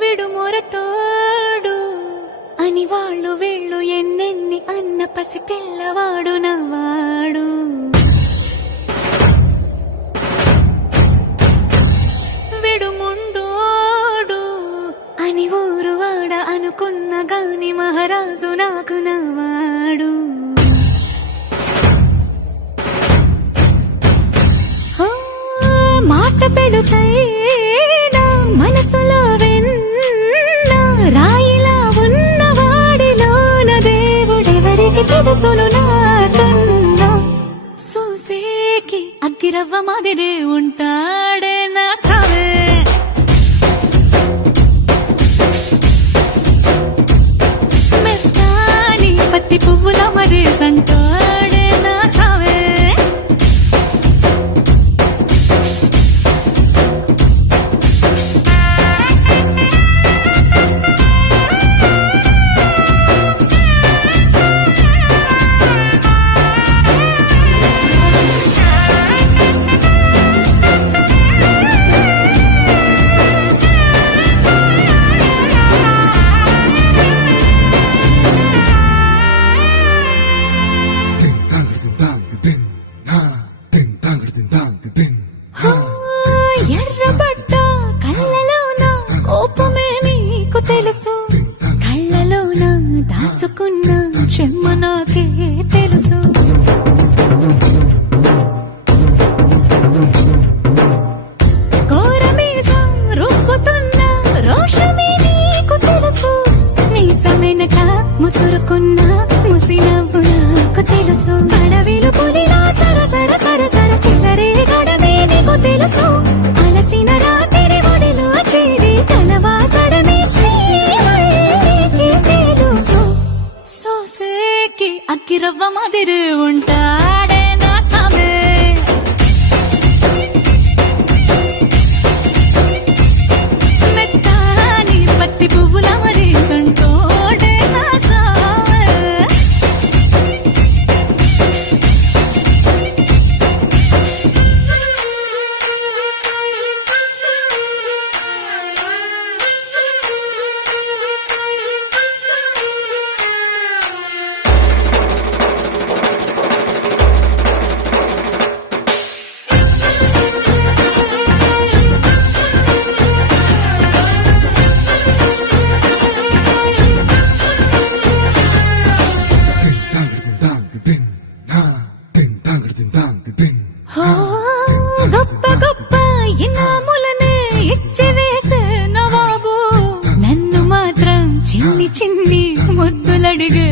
విడుమొరటోడు అని వాళ్ళు వీళ్ళు ఎన్నెన్ని అన్న పసి పిల్లవాడు నవ్వాడు. విడుముండోడు అని ఊరు వాడ అనుకున్న గాని మహారాజు నాకు నవ్వాడు. మాట పెడుసైనా మనసులో వెన్న రాయిలా ఉన్నవాడిలోన దేవుడెవరికి తెలుసును నాకన్నా. సూసేకి అగ్గిరవ్వ మాదిరే ఉంటాడే నా సావే. మెత్తాని పత్తి పువ్వుల మరేసంటాడే నా సావే. ఎర్రబడ్డ కళ్ళలోన కోపమే నీకు తెలుసు, కళ్ళలోన దాచుకున్న చెమ్మ నాకే తెలుసు. కోరమీసం రుబ్బుతున్న రోషమే నీకు తెలుసు, మీసమెనక ముసురుకున్న ముసినవ్వు నాకు తెలుసు. అడవిలు పులిలా సరసర సరసర చిల్లరే గడమే నీకు తెలుసు. అలసిన రాత్రి ఒడిలో చేరి తలవాచడమే శ్రీకి తెలుసు. సోసేకి అగ్గిరవ్వ మాదిరి ఉంటాడే నా సామే. మెత్తాని పత్తి పువ్వుల మరేసంటోడే నా సామే. గొప్ప గొప్ప ఇనాములనే ఇచ్చి వేసే నవాబు నన్ను మాత్రం చిన్ని చిన్ని ముద్దులడిగే